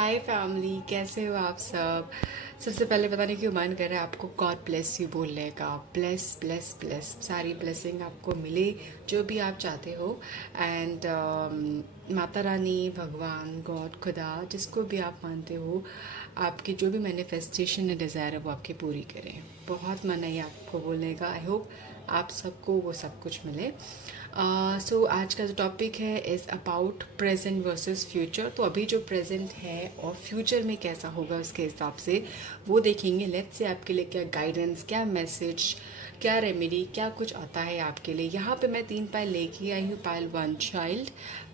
हाय family, कैसे हो आप सब। सबसे पहले पता नहीं क्यों मन कर रहा है आपको गॉड ब्लेस यू बोलने का। ब्लेस ब्लेस ब्लेस, सारी ब्लेसिंग आपको मिले जो भी आप चाहते हो। एंड माता रानी, भगवान, गॉड, खुदा, जिसको भी आप मानते हो, आपकी जो भी मैनिफेस्टेशन है, डिज़ायर है, वो आपकी पूरी करें। बहुत मन है ये आपको बोलने का। आई होप आप सबको वो सब कुछ मिले। सो आज का जो टॉपिक है is about present versus future. तो अभी जो प्रेजेंट है और फ्यूचर में कैसा होगा उसके हिसाब से वो देखेंगे। लेट्स से आपके लिए क्या गाइडेंस, क्या मैसेज, क्या रेमेडी, क्या कुछ आता है आपके लिए। यहाँ पे मैं 3 पायल लेके आई हूँ। Pile 1 child,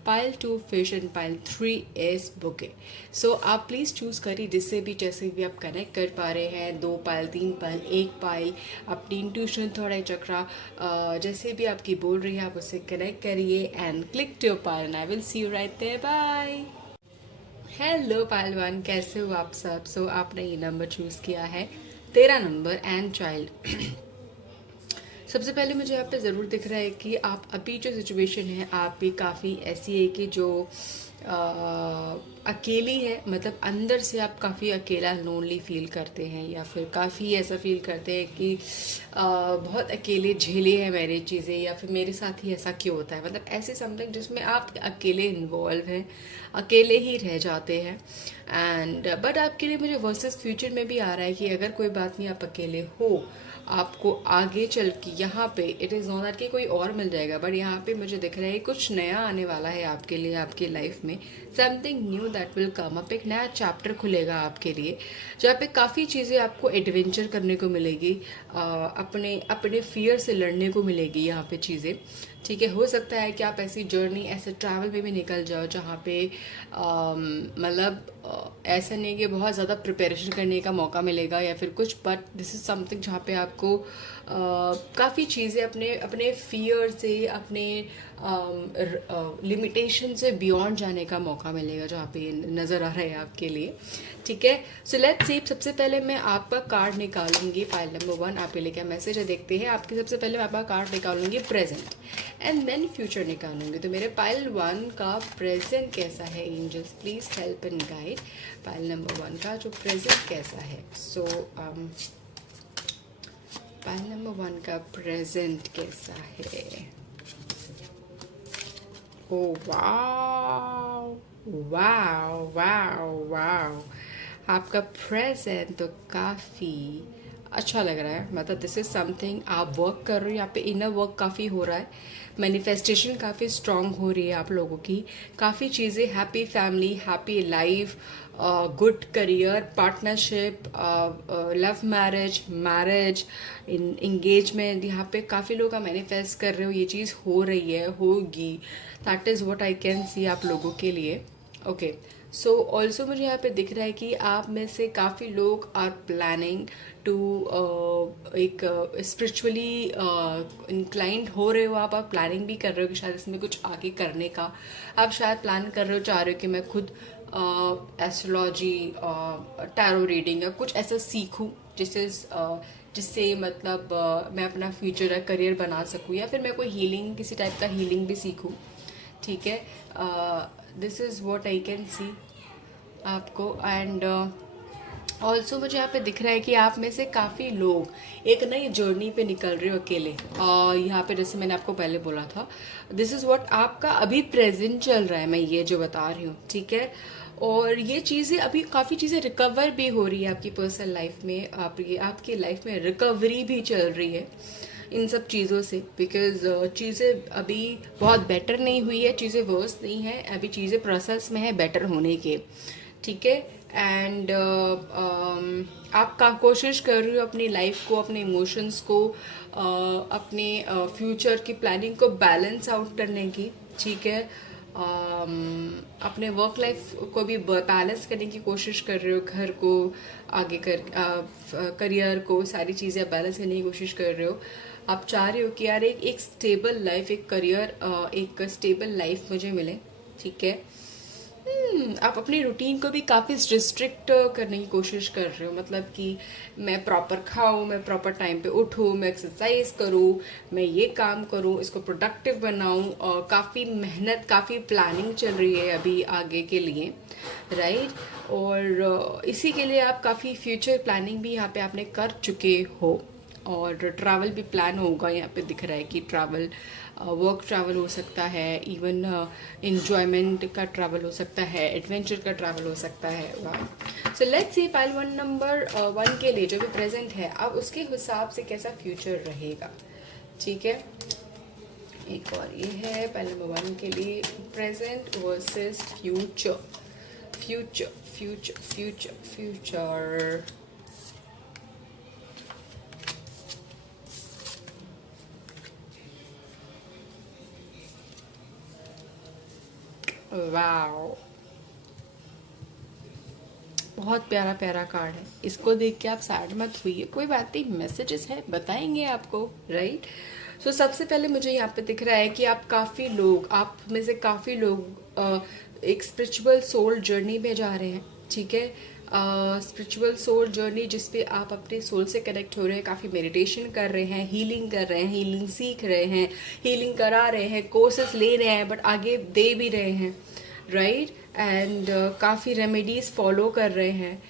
pile 2 fish and pile 3 is bouquet. So आप प्लीज़ चूज़ करिए जिससे भी, जैसे भी आप कनेक्ट कर पा रहे हैं। 2 पायल, 3 पायल, 1 पायल, अपनी इंट्यूशन, थोड़ा चक्रा, जैसे भी आपकी बोल रही है आप उससे कनेक्ट करिए and click to pile and I will see you right there. Bye. Hello पहलवान, कैसे हो आप सब। आपने ये नंबर चूज़ किया है, 13 नंबर एंड चाइल्ड। सबसे पहले मुझे यहाँ पे ज़रूर दिख रहा है कि आप अभी जो सिचुएशन है आपकी काफ़ी ऐसी है कि जो अकेली है। मतलब अंदर से आप काफ़ी अकेला, लोनली फील करते हैं, या फिर काफ़ी ऐसा फील करते हैं कि बहुत अकेले झेले हैं मेरी चीज़ें, या फिर मेरे साथ ही ऐसा क्यों होता है। मतलब ऐसे समथिंग जिसमें आप अकेले इन्वॉल्व हैं, अकेले ही रह जाते हैं। एंड बट आपके लिए मुझे वर्सेस फ्यूचर में भी आ रहा है कि अगर कोई बात नहीं, आप अकेले हो, आपको आगे चल के यहाँ पे इट इज़ नॉट दैट कि कोई और मिल जाएगा, बट यहाँ पे मुझे दिख रहा है कुछ नया आने वाला है आपके लिए, आपकी लाइफ में। Something knew that will come up, एक नया चैप्टर खुलेगा आपके लिए, जहाँ पे काफ़ी चीज़ें आपको एडवेंचर करने को मिलेगी, अपने अपने फियर से लड़ने को मिलेगी यहाँ पे चीज़ें। ठीक है, हो सकता है कि आप ऐसी जर्नी, ऐसे ट्रैवल में भी निकल जाओ जहाँ पे मतलब ऐसा नहीं कि बहुत ज़्यादा प्रिपरेशन करने का मौका मिलेगा या फिर कुछ, बट दिस इज़ समथिंग जहाँ पे आपको काफ़ी चीज़ें अपने अपने फियर से, अपने लिमिटेशन से बियॉन्ड जाने का मौका मिलेगा, जहाँ पे नज़र आ रहा है आपके लिए। ठीक है, सो लेट्स सी। सबसे पहले मैं आपका कार्ड निकालूंगी, पाइल नंबर 1। आपके लिए क्या मैसेज है देखते हैं। आपकी सबसे पहले मैं आपका कार्ड निकालूंगी प्रेजेंट एंड देन फ्यूचर निकालूंगी। तो मेरे पाइल 1 का प्रेजेंट कैसा है, angels please help and guide. Pile number 1 का जो प्रेजेंट कैसा है। सो पाइल नंबर 1 का प्रेजेंट कैसा है। Oh wow, wow wow wow, आपका प्रेजेंट तो काफ़ी अच्छा लग रहा है। मतलब दिस इज समथिंग आप वर्क कर रहे हो, यहाँ पे इनर वर्क काफ़ी हो रहा है, मैनिफेस्टेशन काफ़ी स्ट्रांग हो रही है आप लोगों की। काफ़ी चीज़ें, happy family, happy life, good career, partnership, love marriage, marriage, engagement, यहाँ पे काफ़ी लोग का मैनिफेस्ट कर रहे हो, ये चीज़ हो रही है, होगी। That is what I can सी आप लोगों के लिए। ओके, सो ऑल्सो मुझे यहाँ पे दिख रहा है कि आप में से काफ़ी लोग आर प्लानिंग टू एक स्पिरिचुअली इंक्लाइंड हो रहे हो। आप प्लानिंग भी कर रहे हो कि शायद इसमें कुछ आगे करने का। आप शायद प्लान कर रहे हो, चाह रहे हो कि मैं खुद एस्ट्रोलॉजी, टैरो रीडिंग या कुछ ऐसा सीखूं जिससे मतलब मैं अपना फ्यूचर करियर बना सकूं, या फिर मैं कोई हीलिंग, किसी टाइप का हीलिंग भी सीखूं। ठीक है, this is what I can see आपको। एंड ऑल्सो मुझे यहाँ पे दिख रहा है कि आप में से काफ़ी लोग एक नई जर्नी पे निकल रहे हो अकेले। यहाँ पे जैसे मैंने आपको पहले बोला था, दिस इज़ व्हाट आपका अभी प्रेजेंट चल रहा है, मैं ये जो बता रही हूँ। ठीक है, और ये चीज़ें अभी काफ़ी चीज़ें रिकवर भी हो रही है आपकी पर्सनल लाइफ में, आपकी लाइफ में रिकवरी भी चल रही है इन सब चीज़ों से। बिकॉज चीज़ें अभी बहुत बेटर नहीं हुई है, चीज़ें वर्स नहीं है, अभी चीज़ें प्रोसेस में है बेटर होने के। ठीक है, एंड आप का कोशिश कर रही हो अपनी लाइफ को, अपने इमोशंस को, अपने फ्यूचर की प्लानिंग को बैलेंस आउट करने की। ठीक है, अपने वर्क लाइफ को भी बैलेंस करने की कोशिश कर रहे हो, घर को आगे करियर को, सारी चीज़ें आप बैलेंस करने की कोशिश कर रहे हो। आप चाह रहे हो कि यार एक स्टेबल लाइफ, एक करियर, एक स्टेबल लाइफ मुझे मिले। ठीक है, आप अपनी रूटीन को भी काफ़ी रिस्ट्रिक्ट करने की कोशिश कर रहे हो, मतलब कि मैं प्रॉपर खाऊं, मैं प्रॉपर टाइम पे उठूं, मैं एक्सरसाइज करूं, मैं ये काम करूं, इसको प्रोडक्टिव बनाऊं, और काफ़ी मेहनत, काफ़ी प्लानिंग चल रही है अभी आगे के लिए, राइट। और इसी के लिए आप काफ़ी फ्यूचर प्लानिंग भी यहाँ पे आपने कर चुके हो, और ट्रैवल भी प्लान होगा, यहाँ पे दिख रहा है कि ट्रैवल, वर्क ट्रैवल हो सकता है, इवन इंजॉयमेंट का ट्रैवल हो सकता है, एडवेंचर का ट्रैवल हो सकता है। वाह। So let's see pile one number 1 के लिए जो भी प्रेजेंट है, अब उसके हिसाब से कैसा फ्यूचर रहेगा, ठीक है। एक और ये है पाइल नंबर 1 के लिए, present versus future, future future future future. Wow, बहुत प्यारा प्यारा कार्ड है। इसको देख के आप सैड मत हुई, कोई बात नहीं, मैसेजेस है, बताएंगे आपको, राइट। सो सबसे पहले मुझे यहाँ पे दिख रहा है कि आप काफ़ी लोग, आप में से काफ़ी लोग एक स्पिरिचुअल सोल जर्नी में जा रहे हैं, ठीक है। स्पिरिचुअल सोल जर्नी जिसपे आप अपने सोल से कनेक्ट हो रहे हैं, काफ़ी मेडिटेशन कर रहे हैं, हीलिंग कर रहे हैं, हीलिंग सीख रहे हैं, हीलिंग करा रहे हैं, कोर्सेस ले रहे हैं, बट आगे दे भी रहे हैं, राइट। एंड काफ़ी रेमेडीज़ फॉलो कर रहे हैं।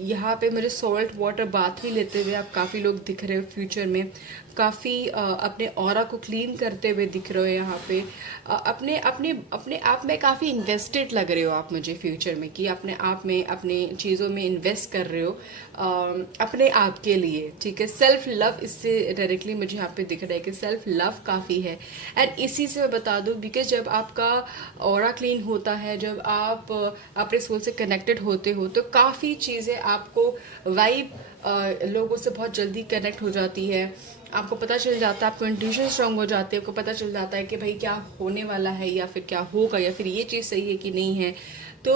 यहाँ पे मेरे सॉल्ट वाटर बाथ भी लेते हुए आप काफ़ी लोग दिख रहे हो फ्यूचर में, काफ़ी अपने ऑरा को क्लीन करते हुए दिख रहे हो यहाँ पे। अपने अपने अपने आप में काफ़ी इन्वेस्टेड लग रहे हो आप मुझे फ्यूचर में, कि अपने आप में, अपने चीज़ों में इन्वेस्ट कर रहे हो अपने आप के लिए, ठीक है। सेल्फ लव इससे डायरेक्टली मुझे यहाँ पे दिख रहा है कि सेल्फ लव काफ़ी है। एंड इसी से मैं बता दूँ, बिकॉज जब आपका ऑरा क्लीन होता है, जब आप अपने सोल से कनेक्टेड होते हो, तो काफ़ी चीज़ें आपको वाइब लोगों से बहुत जल्दी कनेक्ट हो जाती है, आपको पता चल जाता है, आपको इंट्यूशन स्ट्रांग हो जाते हैं, आपको पता चल जाता है कि भाई क्या होने वाला है, या फिर क्या होगा, या फिर ये चीज़ सही है कि नहीं है। तो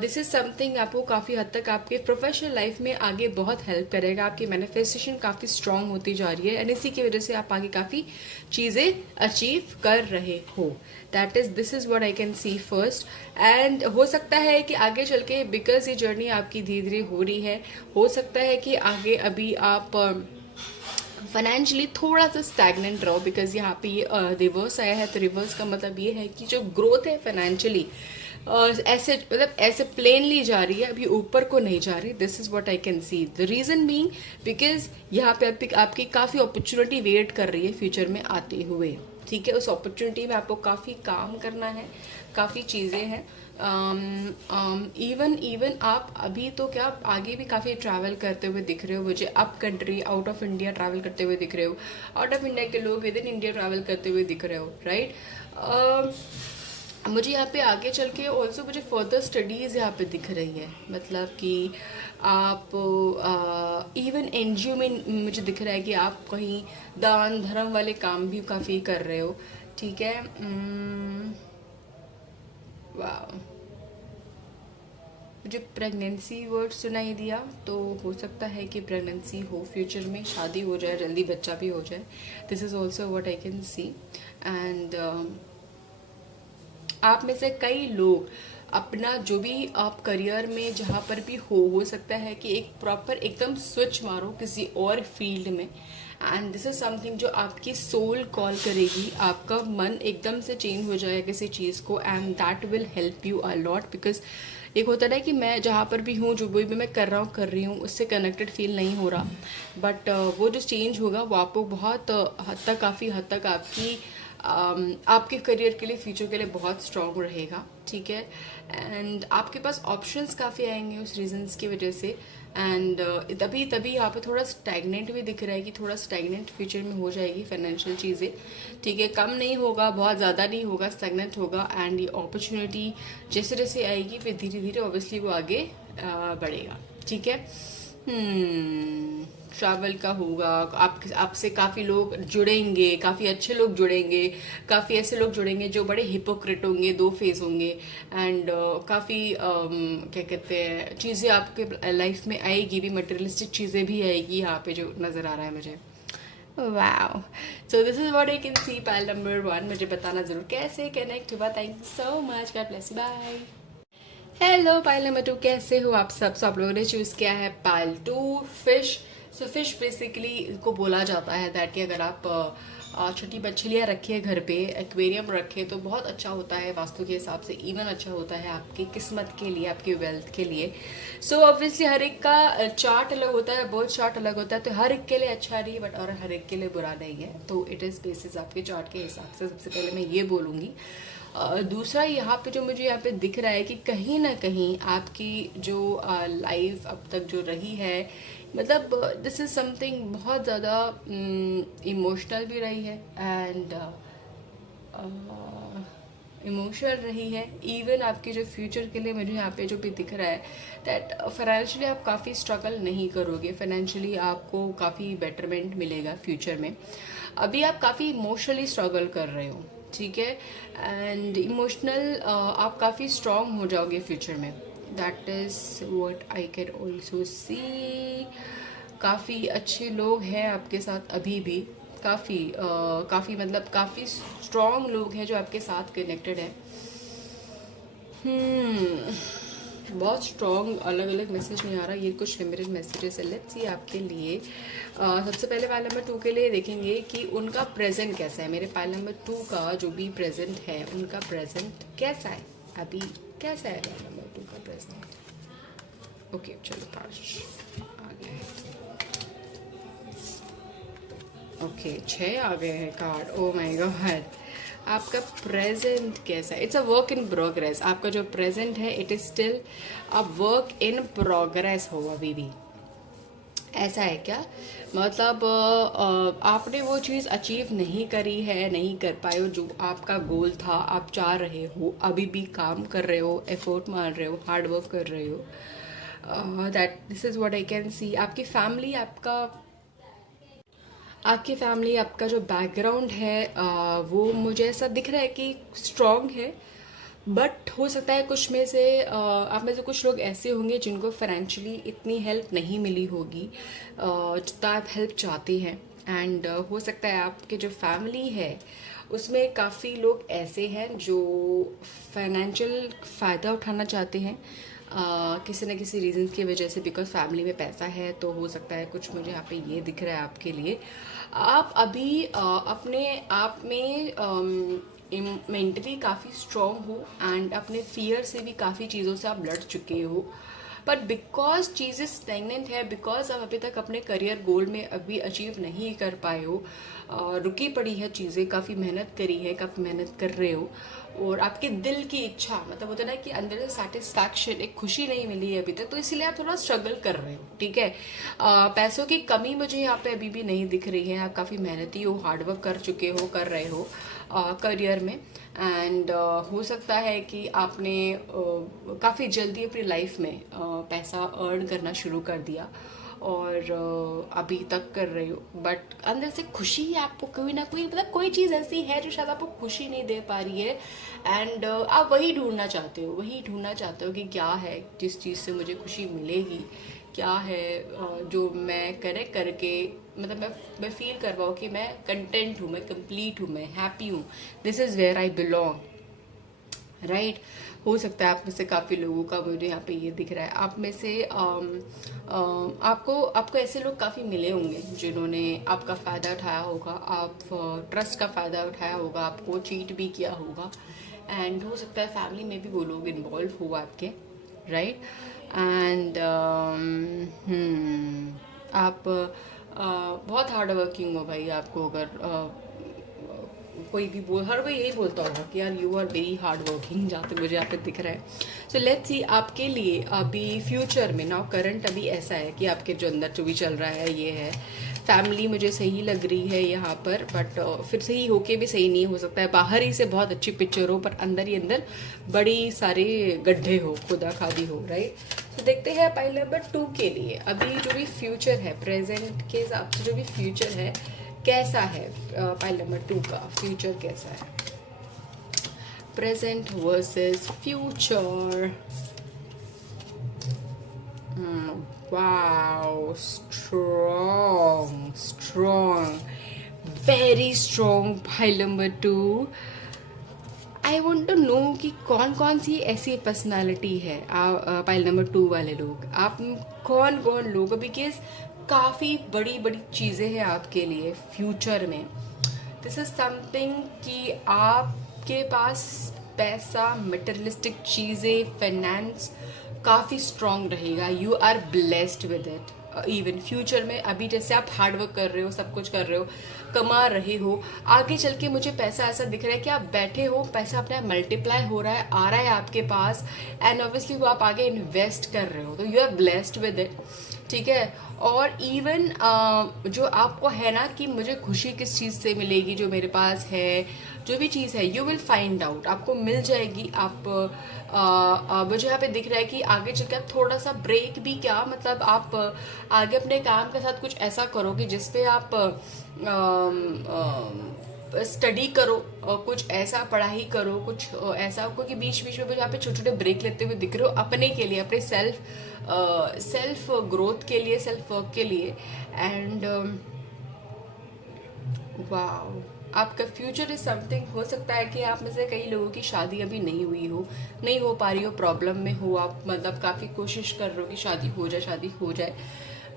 दिस इज समथिंग आपको काफ़ी हद तक आपके प्रोफेशनल लाइफ में आगे बहुत हेल्प करेगा। आपकी मैनिफेस्टेशन काफ़ी स्ट्रांग होती जा रही है, एंड इसी की वजह से आप आगे काफ़ी चीज़ें अचीव कर रहे हो। That is, this is what I can C first. And हो सकता है कि आगे चल के, बिकॉज ये जर्नी आपकी धीरे धीरे हो रही है, हो सकता है कि आगे अभी आप फाइनेंशियली थोड़ा सा स्टैगनेंट रहो, बिकॉज यहाँ पे ये रिवर्स आया है। तो रिवर्स का मतलब ये है कि जो ग्रोथ है फाइनेंशियली ऐसे, मतलब ऐसे प्लेनली जा रही है, अभी ऊपर को नहीं जा रही। This is what I can see. The reason being because यहाँ पे आपकी काफ़ी अपॉर्चुनिटी वेट कर रही है फ्यूचर में आते हुए, ठीक है। उस अपॉर्चुनिटी में आपको काफ़ी काम करना है, काफ़ी चीज़ें हैं। इवन आप अभी तो क्या, आगे भी काफ़ी ट्रैवल करते हुए दिख रहे हो मुझे, up country, out of India travel करते हुए दिख रहे हो, आउट ऑफ इंडिया के लोग विद इन इंडिया ट्रैवल करते हुए दिख रहे हो, राइट। मुझे यहाँ पे आगे चल के ऑल्सो मुझे फर्दर स्टडीज़ यहाँ पे दिख रही है, मतलब कि आप इवन एनजीओ में मुझे दिख रहा है कि आप कहीं दान धर्म वाले काम भी काफ़ी कर रहे हो, ठीक है। वाह, मुझे प्रेगनेंसी वर्ड सुनाई दिया, तो हो सकता है कि प्रेगनेंसी हो, फ्यूचर में शादी हो जाए, जल्दी बच्चा भी हो जाए। This is also what I can C. And आप में से कई लोग अपना जो भी आप करियर में जहाँ पर भी हो सकता है कि एक प्रॉपर एकदम स्विच मारो किसी और फील्ड में, एंड दिस इज समथिंग जो आपकी सोल कॉल करेगी, आपका मन एकदम से चेंज हो जाएगा किसी चीज़ को, and that will help you a lot. Because एक होता है ना कि मैं जहाँ पर भी हूँ, जो भी मैं कर रहा हूँ, कर रही हूँ, उससे कनेक्टेड फील नहीं हो रहा, बट वो जो चेंज होगा वो आपको बहुत हद तक, काफ़ी हद तक आपके करियर के लिए, फ्यूचर के लिए बहुत स्ट्रॉन्ग रहेगा, ठीक है। एंड आपके पास ऑप्शंस काफ़ी आएंगे उस रीजंस की वजह से। एंड तभी यहाँ पे थोड़ा स्टैगनेंट भी दिख रहा है कि थोड़ा स्टैगनेंट फ्यूचर में हो जाएगी फाइनेंशियल चीज़ें, ठीक है। कम नहीं होगा, बहुत ज़्यादा नहीं होगा, स्टैगनेंट होगा। एंड ये अपॉर्चुनिटी जैसे जैसे आएगी फिर धीरे धीरे ऑब्वियसली वो आगे बढ़ेगा, ठीक है। ट्रैवल का होगा, आपसे काफ़ी लोग जुड़ेंगे, काफ़ी अच्छे लोग जुड़ेंगे, काफ़ी ऐसे लोग जुड़ेंगे जो बड़े हिपोक्रेट होंगे, दो फेस होंगे। एंड काफ़ी क्या कहते हैं, चीज़ें आपके लाइफ में आएगी भी, मटेरियलिस्टिक चीज़ें भी आएगी यहाँ पे जो नज़र आ रहा है मुझे। Wow, so this is what I can see pile number 1। मुझे बताना जरूर कैसे कनेक्ट हुआ। Thank you so much, God bless you, bye. Hello pile number 2, कैसे हो आप सब? आप लोगों ने चूज किया है pile 2 fish. So fish basically को बोला जाता है दैट कि अगर आप छोटी मछलियाँ रखे घर पे, एक्वेरियम रखे तो बहुत अच्छा होता है वास्तु के हिसाब से। इवन अच्छा होता है आपकी किस्मत के लिए, आपकी वेल्थ के लिए। सो ऑब्वियसली हर एक का चार्ट अलग होता है, बहुत चार्ट अलग होता है, तो हर एक के लिए अच्छा नहीं बट और हर एक के लिए बुरा नहीं है। तो इट इज़ बेसिस आपके चार्ट के हिसाब से, सबसे पहले मैं ये बोलूँगी। दूसरा यहाँ पे जो मुझे यहाँ पे दिख रहा है कि कहीं ना कहीं आपकी जो लाइफ अब तक जो रही है, मतलब दिस इज समथिंग बहुत ज़्यादा इमोशनल भी रही है एंड इमोशनल रही है। इवन आपके जो फ्यूचर के लिए मुझे यहाँ पे जो भी दिख रहा है दैट फाइनेंशियली आप काफ़ी स्ट्रगल नहीं करोगे, फाइनेंशियली आपको काफ़ी बेटरमेंट मिलेगा फ्यूचर में। अभी आप काफ़ी इमोशनली स्ट्रगल कर रहे हो, ठीक है, एंड इमोशनल आप काफ़ी स्ट्रांग हो जाओगे फ्यूचर में। That is what I can also see. काफ़ी अच्छे लोग हैं आपके साथ अभी भी, काफ़ी मतलब काफ़ी स्ट्रॉन्ग लोग हैं जो आपके साथ कनेक्टेड हैं। बहुत स्ट्रॉन्ग अलग अलग मैसेज नहीं आ रहा, ये कुछ लिमिटेड मैसेजेस है। लेट्स सी आपके लिए। सबसे पहले पाइल नंबर 2 के लिए देखेंगे कि उनका प्रेजेंट कैसा है। मेरे पाइल नंबर 2 का जो भी प्रेजेंट है, उनका प्रेजेंट कैसा है, अभी कैसा है पाइल नंबर 2 का प्रेजेंट। ओके चलो 5 आ गया है। ओके 6 आ गए हैं कार्ड। ओ माय गॉड, आपका प्रेजेंट कैसा है? It's a work in progress. आपका जो प्रेजेंट है it is still a work in progress हो अभी भी। ऐसा है क्या? मतलब आपने वो चीज़ अचीव नहीं करी है, नहीं कर पाए हो जो आपका गोल था, आप चाह रहे हो, अभी भी काम कर रहे हो, एफर्ट मार रहे हो, हार्ड वर्क कर रहे हो। That this is what I can सी। आपकी फैमिली, आपका जो बैकग्राउंड है वो मुझे ऐसा दिख रहा है कि स्ट्रॉन्ग है। बट हो सकता है कुछ में से आप में से कुछ लोग ऐसे होंगे जिनको फाइनेंशियली इतनी हेल्प नहीं मिली होगी जितना आप हेल्प चाहते हैं। एंड हो सकता है आपके जो फैमिली है उसमें काफ़ी लोग ऐसे हैं जो फाइनेंशियल फ़ायदा उठाना चाहते हैं किसी न किसी रीज़न की वजह से। बिकॉज फैमिली में पैसा है तो हो सकता है कुछ, मुझे यहाँ पे ये दिख रहा है आपके लिए। आप अभी अपने आप में मेंटली काफ़ी स्ट्रॉन्ग हो एंड अपने फियर से भी काफ़ी चीज़ों से आप लड़ चुके हो। बट बिकॉज चीज़ें स्टेगनेंट है, बिकॉज आप अभी तक अपने करियर गोल में अभी अचीव नहीं कर पाए हो, रुकी पड़ी है चीज़ें, काफ़ी मेहनत करी है, काफ़ी मेहनत कर रहे हो और आपके दिल की इच्छा, मतलब होता है ना कि अंदर से सेटिस्फैक्शन, एक खुशी नहीं मिली है अभी तक, तो इसीलिए आप थोड़ा स्ट्रगल कर रहे हो, ठीक है। पैसों की कमी मुझे यहाँ पे अभी भी नहीं दिख रही है। आप काफ़ी मेहनती हो, हार्डवर्क कर चुके हो, कर रहे हो करियर में। एंड हो सकता है कि आपने काफ़ी जल्दी अपनी लाइफ में पैसा अर्न करना शुरू कर दिया और अभी तक कर रहे हो। बट अंदर से खुशी आपको कोई ना कोई, मतलब कोई चीज़ ऐसी है जो शायद आपको खुशी नहीं दे पा रही है। एंड आप वही ढूंढना चाहते हो कि क्या है जिस चीज़ से मुझे खुशी मिलेगी, क्या है जो मैं करेक्ट करके, मतलब मैं फील कर पाऊँ कि मैं कंटेंट हूँ, मैं कंप्लीट हूँ, मैं हैप्पी हूँ, this is where I belong, right. हो सकता है आप में से काफ़ी लोगों का मुझे यहाँ पे ये दिख रहा है। आप में से आपको ऐसे लोग काफ़ी मिले होंगे जिन्होंने आपका फ़ायदा उठाया होगा, आप ट्रस्ट का फ़ायदा उठाया होगा, आपको चीट भी किया होगा। एंड हो सकता है फैमिली में भी वो लोग इन्वॉल्व हो आपके, राइट। एंड आप बहुत हार्ड वर्किंग हो भाई। आपको अगर कोई भी हर कोई यही बोलता होगा कि यार you are very hard working, जहाँ पे मुझे यहाँ पे दिख रहा है। सो लेट्स सी आपके लिए अभी फ्यूचर में, नाउ करंट अभी ऐसा है कि आपके जो अंदर जो भी चल रहा है ये है। फैमिली मुझे सही लग रही है यहाँ पर, बट फिर सही होके भी सही नहीं हो सकता है। बाहर ही से बहुत अच्छी पिक्चर हो पर अंदर ही अंदर बड़ी सारे गड्ढे हो, खुदा खादी हो, राइट। तो देखते हैं पाइल नंबर 2 के लिए अभी जो भी फ्यूचर है, प्रेजेंट के हिसाब से जो भी फ्यूचर है कैसा है। पाइल नंबर 2 का फ्यूचर कैसा है, present versus future. Wow, strong, very strong pile number 2। I want to know कि कौन कौन सी ऐसी पर्सनालिटी है पाइल नंबर 2 वाले लोग, आप कौन कौन लोग, बिकॉज काफ़ी बड़ी बड़ी चीज़ें हैं आपके लिए फ्यूचर में। दिस इज समथिंग कि आपके पास पैसा, मटेरियलिस्टिक चीज़ें, फाइनेंस काफ़ी स्ट्रांग रहेगा। You are blessed with it. Even future में अभी जैसे आप हार्डवर्क कर रहे हो, सब कुछ कर रहे हो, कमा रहे हो, आगे चल के मुझे पैसा ऐसा दिख रहा है कि आप बैठे हो, पैसा अपना मल्टीप्लाई हो रहा है, आ रहा है आपके पास, एंड ऑब्वियसली वो आप आगे इन्वेस्ट कर रहे हो, तो you are blessed with it. ठीक है। और इवन जो आपको है ना कि मुझे खुशी किस चीज़ से मिलेगी, जो मेरे पास है, जो भी चीज़ है, यू विल फाइंड आउट, आपको मिल जाएगी। आप मुझे यहाँ पे दिख रहा है कि आगे चल के आप थोड़ा सा ब्रेक भी, क्या मतलब आप आगे अपने काम के साथ कुछ ऐसा करोगे जिसपे आप स्टडी करो, कुछ ऐसा पढ़ाई करो, कुछ ऐसा, क्योंकि बीच बीच में मुझे यहाँ पे छोटे छोटे ब्रेक लेते हुए दिख रहे हो अपने के लिए, अपने सेल्फ ग्रोथ के लिए, सेल्फ वर्क के लिए। एंड वाओ, आपका फ्यूचर इज समथिंग। हो सकता है कि आप में से कई लोगों की शादी अभी नहीं हुई हो, नहीं हो पा रही हो, प्रॉब्लम में हो आप, मतलब काफ़ी कोशिश कर रहे हो कि शादी हो जाए, शादी हो जाए।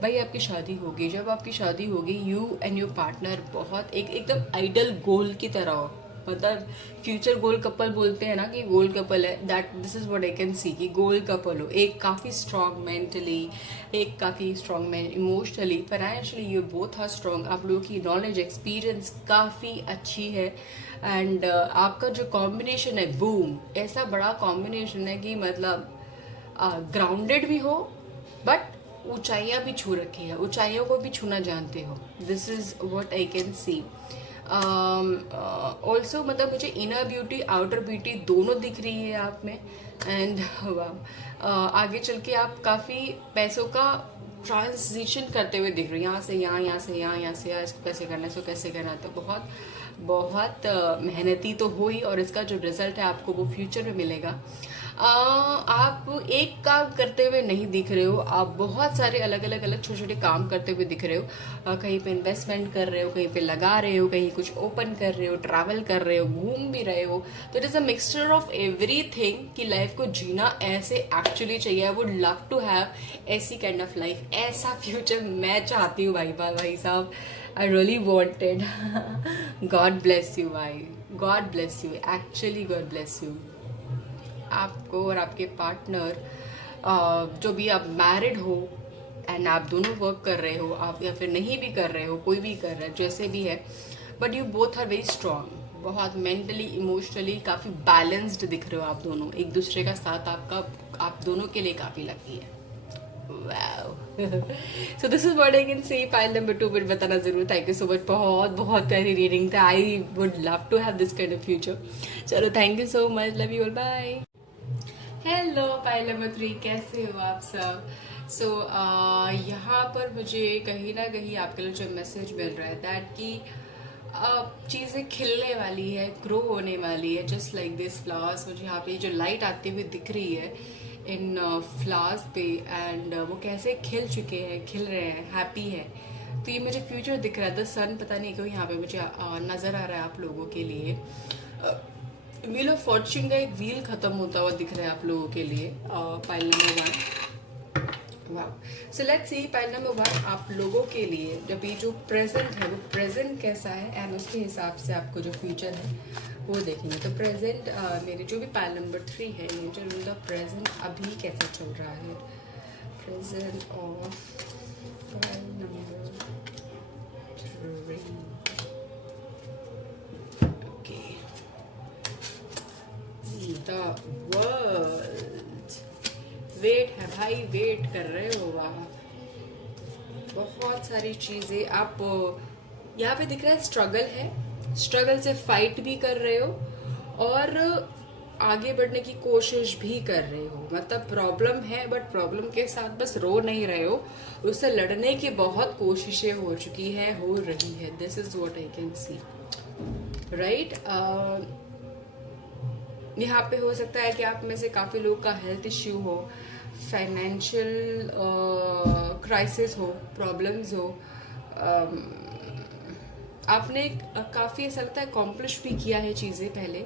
भाई आपकी शादी होगी। जब आपकी शादी होगी, यू एंड योर पार्टनर बहुत एकदम आइडल गोल की तरह हो, मतलब फ्यूचर गोल कपल बोलते हैं ना कि गोल कपल है, that this is what I can सी कि गोल कपल हो। एक काफ़ी स्ट्रांग मेंटली, एक काफ़ी strong emotionally, financially, you both are strong. आप लोगों की नॉलेज, एक्सपीरियंस काफ़ी अच्छी है। एंड आपका जो कॉम्बिनेशन है, बूम, ऐसा बड़ा कॉम्बिनेशन है कि मतलब ग्राउंडेड भी हो, बट ऊंचाइयां भी छू रखी है, ऊंचाइयों को भी छूना जानते हो। This is what I can C. Also मतलब मुझे इनर ब्यूटी, आउटर ब्यूटी दोनों दिख रही है आप में। एंड आगे चल के आप काफ़ी पैसों का ट्रांजिशन करते हुए दिख रहे हो, यहाँ से यहाँ, यहाँ से यहाँ, यहाँ से यहाँ, इसको कैसे करना है, इसको कैसे करना है। तो बहुत बहुत मेहनती तो हो ही, और इसका जो रिजल्ट है आपको वो फ्यूचर में मिलेगा। आप एक काम करते हुए नहीं दिख रहे हो, आप बहुत सारे अलग अलग छोटे छोटे काम करते हुए दिख रहे हो। कहीं पे इन्वेस्टमेंट कर रहे हो, कहीं पे लगा रहे हो, कहीं कुछ ओपन कर रहे हो, ट्रैवल कर रहे हो, घूम भी रहे हो। तो it is a mixture of everything कि लाइफ को जीना ऐसे एक्चुअली चाहिए। I would love to have ऐसी काइंड ऑफ लाइफ, ऐसा फ्यूचर मैं चाहती हूँ भाई साहब। I really wanted. God bless you भाई, God bless you, actually God bless you. आपको और आपके पार्टनर, जो भी आप मैरिड हो एंड आप दोनों वर्क कर रहे हो, आप या फिर नहीं भी कर रहे हो, कोई भी कर रहा है, जैसे भी है, but you both are very strong. बहुत मेंटली, इमोशनली काफ़ी बैलेंस्ड दिख रहे हो आप दोनों। एक दूसरे का साथ आपका, आप दोनों के लिए काफ़ी लगती है। Wow. So this is what I can say. Pile number 2 पर बताना जरूर। थैंक यू सो मच, बहुत बहुत प्यारी रीडिंग था। I would love to have this kind of future. चलो, thank you so much, love you all, bye. Hello pile number 3, कैसे हो आप सब? सो यहाँ पर मुझे कहीं ना कहीं आपके लिए जो मैसेज मिल रहा है दैट कि चीज़ें खिलने वाली है, ग्रो होने वाली है, जस्ट लाइक दिस फ्लावर्स। मुझे यहाँ पे जो लाइट आती हुई दिख रही है इन फ्लावर्स पे, एंड वो कैसे खिल चुके हैं, खिल रहे हैं, हैप्पी है। तो ये मुझे फ्यूचर दिख रहा है। द सन पता नहीं क्यों यहाँ पे मुझे नज़र आ रहा है आप लोगों के लिए। व्हील ऑफ फॉर्च्यून का एक व्हील खत्म होता हुआ दिख रहा है आप लोगों के लिए। Pile number 1। वाह। So let's see pile number 1 आप लोगों के लिए जब ये जो प्रेजेंट है, वो प्रेजेंट कैसा है, एंड उसके हिसाब से आपको जो फ्यूचर है वो देखेंगे। तो प्रेजेंट मेरे जो भी पाइल नंबर 3 है, ये जो उनका प्रेजेंट अभी कैसे चल रहा है। Present of pile number 3। The world। Wait है भाई, वेट कर रहे हो आप। बहुत सारी चीजें आप यहाँ पे दिख रहा है, स्ट्रगल है, स्ट्रगल से फाइट भी कर रहे हो और आगे बढ़ने की कोशिश भी कर रहे हो। मतलब प्रॉब्लम है, बट प्रॉब्लम के साथ बस रो नहीं रहे हो, उससे लड़ने की बहुत कोशिशें हो चुकी है, हो रही है। This is what I can C, right. यहाँ पे हो सकता है कि आप में से काफ़ी लोग का हेल्थ इश्यू हो, फाइनेंशियल क्राइसिस हो, प्रॉब्लम्स हो, आपने काफ़ी ऐसा लगता है अकॉम्प्लिश भी किया है चीज़ें पहले,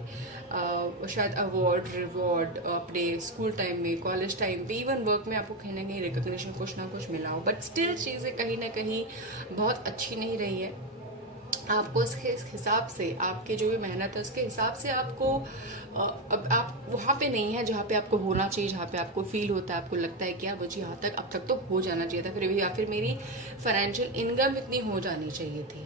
शायद अवार्ड रिवॉर्ड अपने स्कूल टाइम में, कॉलेज टाइम पे, इवन वर्क में आपको कहीं ना कहीं रिकग्निशन कुछ ना कुछ मिला हो, बट स्टिल चीज़ें कहीं ना कहीं बहुत अच्छी नहीं रही है। आपको उसके हिसाब से, आपके जो भी मेहनत है उसके हिसाब से आपको अब आप वहाँ पे नहीं है जहाँ पे आपको होना चाहिए, जहाँ पे आपको फील होता है, आपको लगता है कि यार मुझे यहाँ तक अब तक तो हो जाना चाहिए था, फिर भी या फिर मेरी फाइनेंशियल इनकम इतनी हो जानी चाहिए थी,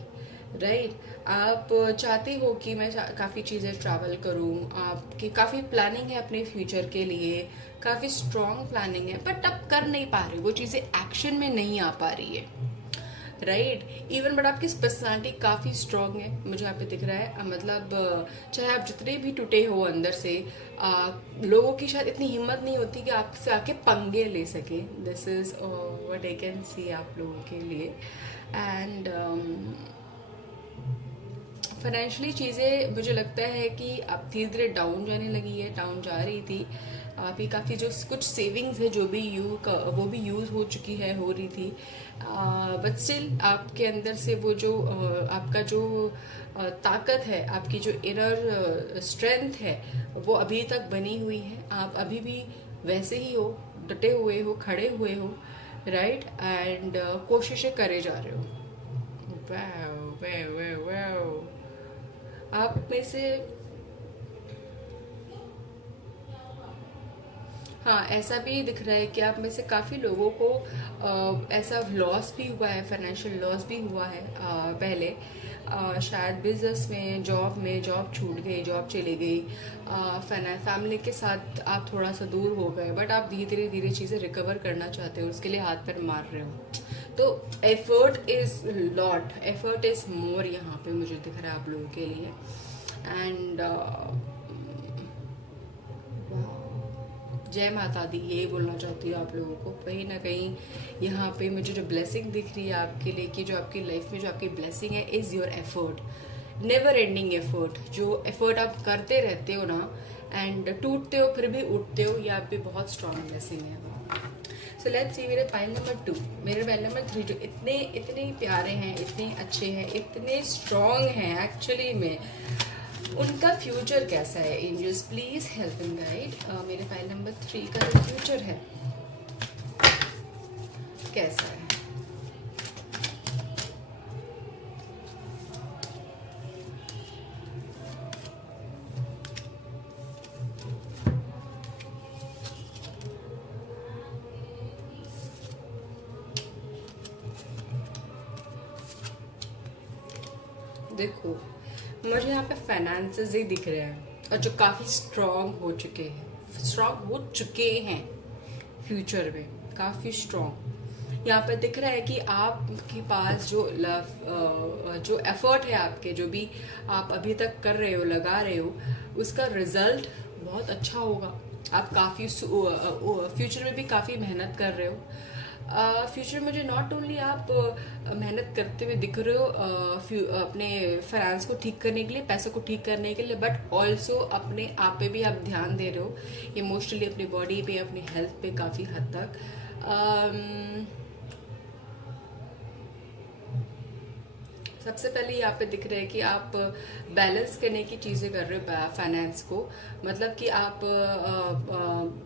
राइट। आप चाहते हो कि मैं काफ़ी चीज़ें ट्रैवल करूँ, आपकी काफ़ी प्लानिंग है अपने फ्यूचर के लिए, काफ़ी स्ट्रॉन्ग प्लानिंग है, बट आप कर नहीं पा रहे, वो चीज़ें एक्शन में नहीं आ पा रही है, राइट। इवन बट आपकी पर्सनालिटी काफ़ी स्ट्रांग है, मुझे यहाँ पे दिख रहा है। मतलब चाहे आप जितने भी टूटे हो अंदर से, लोगों की शायद इतनी हिम्मत नहीं होती कि आपसे आके पंगे ले सके। This is what I can सी आप लोगों के लिए। एंड फाइनेंशियली चीज़ें मुझे लगता है कि अब धीरे धीरे डाउन जाने लगी है, डाउन जा रही थी। अभी काफ़ी जो कुछ सेविंग्स है जो भी वो भी यूज़ हो चुकी है, हो रही थी, बट स्टिल आपके अंदर से वो जो आपका जो ताकत है, आपकी जो इनर स्ट्रेंथ है, वो अभी तक बनी हुई है। आप अभी भी वैसे ही हो, डटे हुए हो, खड़े हुए हो, राइट, एंड कोशिशें करे जा रहे हो। Wow wow wow wow. आप में से, हाँ, ऐसा भी दिख रहा है कि आप में से काफ़ी लोगों को ऐसा लॉस भी हुआ है, फाइनेंशियल लॉस भी हुआ है पहले, शायद बिजनेस में जॉब छूट गई, जॉब चली गई, फैमिली के साथ आप थोड़ा सा दूर हो गए, बट आप धीरे धीरे चीज़ें रिकवर करना चाहते हो, उसके लिए हाथ पैर मार रहे हो। तो effort is lot, effort is more यहाँ पे मुझे दिख रहा है आप लोगों के लिए। एंड जय माता दी, यही बोलना चाहती हूँ आप लोगों को। कहीं ना कहीं यहाँ पे मुझे जो ब्लेसिंग दिख रही है आपके लिए, कि जो आपकी लाइफ में जो आपकी ब्लेसिंग है is your effort, never ending effort. जो एफर्ट आप करते रहते हो ना, एंड टूटते हो फिर भी उठते हो, ये आप भी बहुत स्ट्रॉन्ग ब्लेसिंग है। सो लेट्स सी मेरे पाइल नंबर 2, मेरे पाइल नंबर 3 जो इतने इतने प्यारे हैं, इतने अच्छे हैं, इतने स्ट्रॉन्ग हैं एक्चुअली में, उनका फ्यूचर कैसा है। Angels please help and guide. मेरे फाइल नंबर 3 का जो फ्यूचर है कैसा है। देखो, मुझे यहाँ पे फाइनेंसेस ही दिख रहे हैं, और जो काफ़ी स्ट्रॉन्ग हो चुके हैं फ्यूचर में, काफ़ी स्ट्रॉन्ग। यहाँ पे दिख रहा है कि आपके पास जो एफर्ट है, आपके जो भी आप अभी तक कर रहे हो, लगा रहे हो, उसका रिजल्ट बहुत अच्छा होगा। आप काफ़ी फ्यूचर में भी काफ़ी मेहनत कर रहे हो। फ्यूचर में मुझे नॉट ओनली आप मेहनत करते हुए दिख रहे हो अपने फाइनेंस को ठीक करने के लिए, पैसे को ठीक करने के लिए, बट ऑल्सो अपने आप पे भी आप ध्यान दे रहे हो, इमोशनली, अपनी बॉडी पे, अपनी हेल्थ पे काफ़ी हद तक। सबसे पहले यहाँ पे दिख रहा है कि आप बैलेंस करने की चीज़ें कर रहे हो फाइनेंस को। मतलब कि आप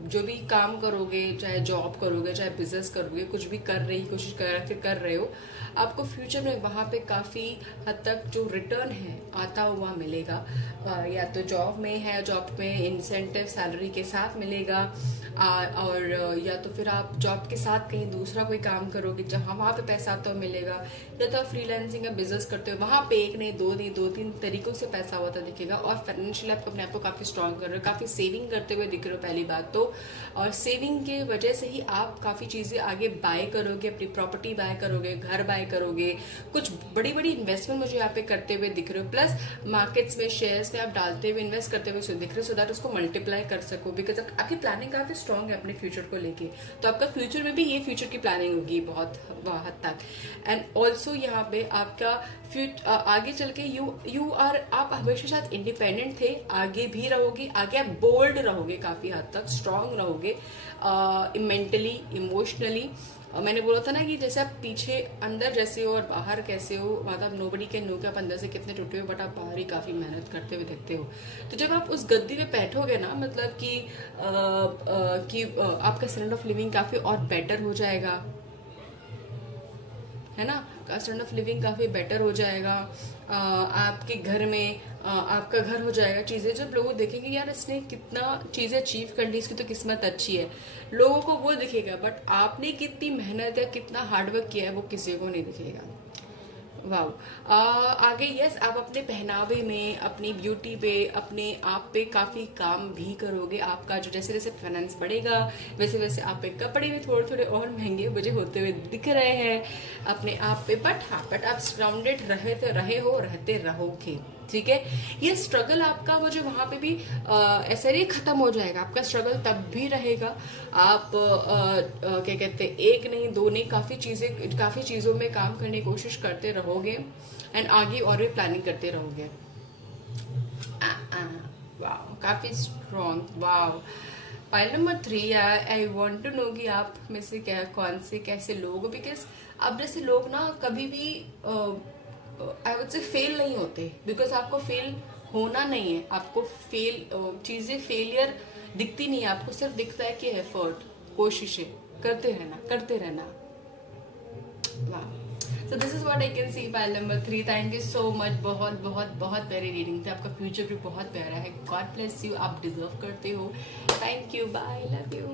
जो भी काम करोगे, चाहे जॉब करोगे, चाहे बिजनेस करोगे, कुछ भी कोशिश कर रहे हो, आपको फ्यूचर में वहाँ पे काफ़ी हद तक जो रिटर्न है आता हुआ मिलेगा। या तो जॉब में है, जॉब में इंसेंटिव सैलरी के साथ मिलेगा, और या तो फिर आप जॉब के साथ कहीं दूसरा कोई काम करोगे जहाँ वहाँ पे पैसा आता हुआ मिलेगा, या तो आप फ्रीलांसिंग या बिजनेस करते हो, वहाँ पे एक नहीं दो तीन तरीकों से पैसा होता दिखेगा। और फाइनेंशियली आप अपने आप को काफ़ी स्ट्रॉन्ग कर रहे हो, काफ़ी सेविंग करते हुए दिख रहे हो पहली बात तो, और सेविंग के वजह से ही आप काफ़ी चीज़ें आगे बाय करोगे, अपनी प्रॉपर्टी बाय करोगे, घर बाय करोगे, कुछ बड़ी बड़ी इन्वेस्टमेंट मुझे यहाँ पे करते हुए दिख रहे हो। प्लस मार्केट्स में, शेयर्स में आप डालते हुए, इन्वेस्ट करते हुए दिख रहे हो, सो दैट उसको मल्टीप्लाई कर सको, बिकॉज आपकी प्लानिंग काफ़ी स्ट्रॉन्ग है अपने फ्यूचर को लेके। तो आपका फ्यूचर में भी ये फ्यूचर की प्लानिंग होगी बहुत हद तक। एंड ऑल्सो यहाँ पे आपका आगे चल के यू आर, आप हमेशा शायद इंडिपेंडेंट थे, आगे भी रहोगे, आगे आप बोल्ड रहोगे, काफ़ी हद तक स्ट्रॉन्ग रहोगे, मेंटली, इमोशनली, मैंने बोला था ना कि जैसे आप पीछे अंदर जैसे हो और बाहर कैसे हो, मतलब नोबडी कैन नो कि आप अंदर से कितने टूटे हो, बट आप बाहर ही काफी मेहनत करते हुए दिखते हो। तो जब आप उस गद्दी पे बैठोगे ना, मतलब कि आपका स्टैंडर्ड ऑफ लिविंग काफी और बेटर हो जाएगा, है ना, का स्टैंडर्ड ऑफ लिविंग काफी बेटर हो जाएगा। आपके घर में आपका घर हो जाएगा। चीजें जब लोग देखेंगे यार इसने कितना चीजें अचीव कर ली, इसकी तो किस्मत अच्छी है, लोगों को वो दिखेगा, बट आपने कितनी मेहनत या कितना हार्डवर्क किया है वो किसी को नहीं दिखेगा। वाह। आगे यस, आप अपने पहनावे में, अपनी ब्यूटी पे, अपने आप पे काफी काम भी करोगे। आपका जो जैसे जैसे फाइनेंस बढ़ेगा वैसे वैसे आप पे कपड़े भी थोड़े थोड़े और महंगे मुझे होते हुए दिख रहे हैं अपने आप पे। बट आप सराउंडेड रहते रहोगे, ठीक है। ये स्ट्रगल आपका वो जो वहां पे भी ऐसे नहीं खत्म हो जाएगा, आपका स्ट्रगल तब भी रहेगा। आप क्या कहते हैं, एक नहीं दो नहीं, काफी चीजों में काम करने की कोशिश करते रहोगे एंड आगे और भी प्लानिंग करते रहोगे। वाह, काफी स्ट्रॉन्ग। वाह। Pile number 3, I want to know कि आप में से क्या कौन से कैसे लोग हो, बिकॉज अब जैसे लोग ना कभी भी आई वुड से फेल नहीं होते, बिकॉज आपको फेल होना नहीं है, आपको चीजें फेलियर दिखती नहीं है, आपको सिर्फ दिखता है कि एफर्ट, कोशिशें करते रहना। वाह। So this is what I can see pile number 3. Thank you so much. बहुत बहुत बहुत प्यारी रीडिंग थी, आपका फ्यूचर भी बहुत प्यारा है। God bless you, आप डिजर्व करते हो। Thank you, bye, love you.